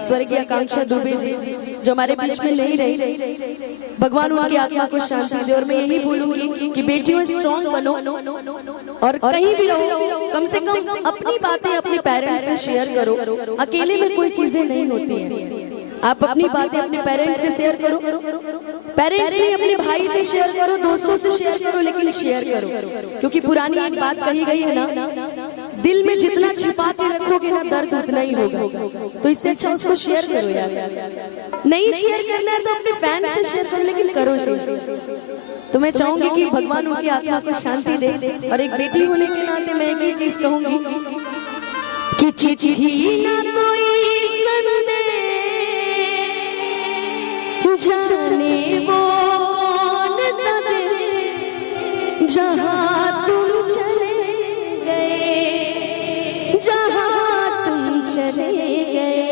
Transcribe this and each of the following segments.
स्वर्गीय आकांक्षा दुबे जी जो हमारे बीच में नहीं रही, भगवान उनकी आत्मा को शांति दे। और मैं यही बोलूंगी कि बेटियों स्ट्रॉन्ग बनो और कहीं भी रहो, कम से कम अपनी बातें अपने पेरेंट्स से शेयर करो। अकेले में कोई चीजें नहीं होती हैं। आप अपनी बातें अपने पेरेंट्स से शेयर करो, पेरेंट्स नहीं अपने भाई से शेयर करो, दोस्तों से शेयर करो, लेकिन शेयर करो। क्योंकि पुरानी एक बात कही गई है ना, दिल में जितना छिपा के रखोगे ना दर्द उतना ही होगा। तो इससे अच्छा उसको शेयर करो यार। नहीं शेयर करना है तो अपने फैन से शेयर करो, लेकिन करो शेयर। तो मैं चाहूंगी कि भगवान उनकी आत्मा को शांति दे। और एक बेटी होने के नाते मैं एक ही चीज कहूंगी कि चिट्ठी ना कोई जाने वो कौन सा देश जहाँ तुम चले गए, जहाँ तुम चले गए,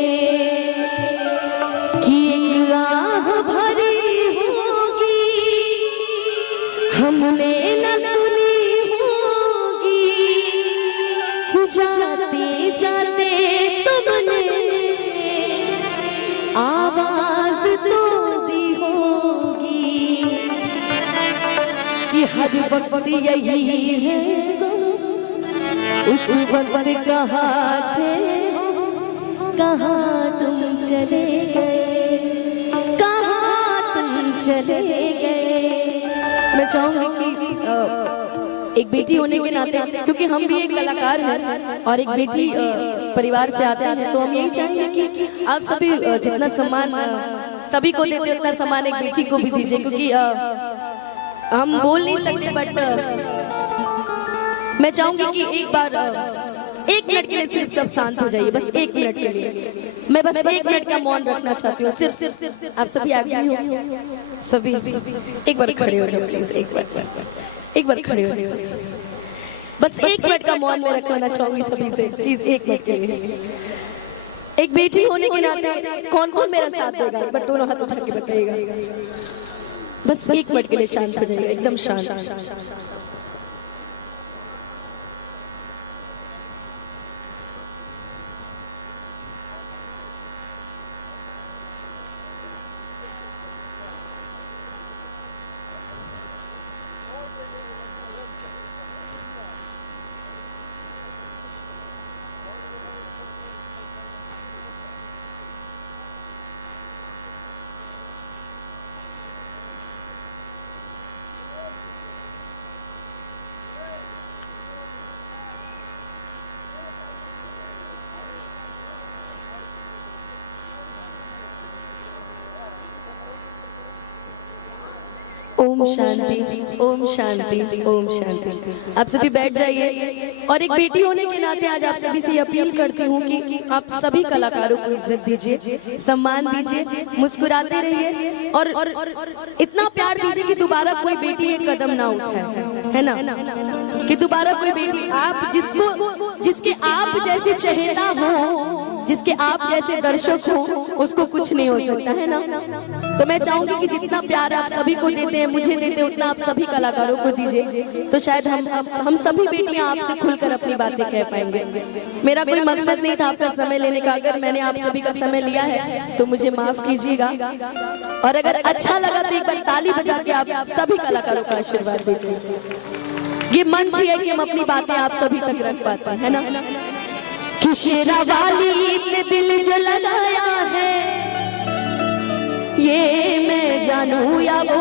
कि एक आह भरी होगी हमने न सुनी होगी, जाते जाते तुमने आवाज तो हर वक्त यही है गम, उस वक्त कहाँ थे, कहाँ तुम चले गए, कहाँ तुम चले गए। मैं चाहूंगी कि एक बेटी होने के नाते, क्योंकि हम भी एक कलाकार हैं और एक बेटी परिवार से आते हैं, तो हम यही चाहेंगे कि आप सभी जितना सम्मान सभी को देते उतना सम्मान एक बेटी को भी दीजिए। क्योंकि हम बोल नहीं सकते, बट मैं चाहूंगी कि एक बार 1 मिनट के लिए सिर्फ सब शांत हो जाइए, बस 1 मिनट के लिए। मैं बस 1 मिनट का मौन रखना चाहती हूँ। सिर्फ आप सभी आगे हो, सभी एक बार खड़े हो जाओ प्लीज, एक बार खड़े हो जाओ। बस 1 मिनट का मौन में रखना चाहूंगी सभी से, प्लीज 1 मिनट के लिए। एक बेटी होने के नाते कौन कौन मेरा साथ देगा, बट दोनों हाथ उठा के बताइएगा। बस 1 मिनट के लिए शांत हो जाइए, एकदम शांत। ओम शांति, ओम शांति, ओम शांति। आप सभी बैठ जाइए। और एक बेटी होने के नाते आज आप सभी से अपील करती हूँ कि आप सभी कलाकारों को इज्जत दीजिए, सम्मान दीजिए, मुस्कुराते रहिए और इतना प्यार दीजिए कि दोबारा कोई बेटी एक कदम ना उठाए, है ना, कि दोबारा कोई बेटी आप जिसके आप जैसे चहेता हो, जिसके आप जैसे दर्शक हो, उसको कुछ नहीं हो सकता, है ना। तो मैं चाहूंगी कि जितना प्यार आप सभी को देते हैं, मुझे देते हैं, उतना आप सभी कलाकारों को दीजिए। तो शायद हम सभी बेटियां आपसे खुलकर अपनी बातें कह पाएंगे। मेरा कोई मकसद नहीं था आपका समय लेने का। अगर मैंने आप सभी का समय लिया है तो मुझे माफ कीजिएगा। और अगर अच्छा लगा तो एक बार ताली बजा के आप सभी कलाकारों का आशीर्वाद दीजिए। ये मंच ही है कि हम अपनी बातें आप सभी तक रख पाते हैं, है ना। कि शेरावाली से दिल जो लगाया है, ये मैं जानू या वो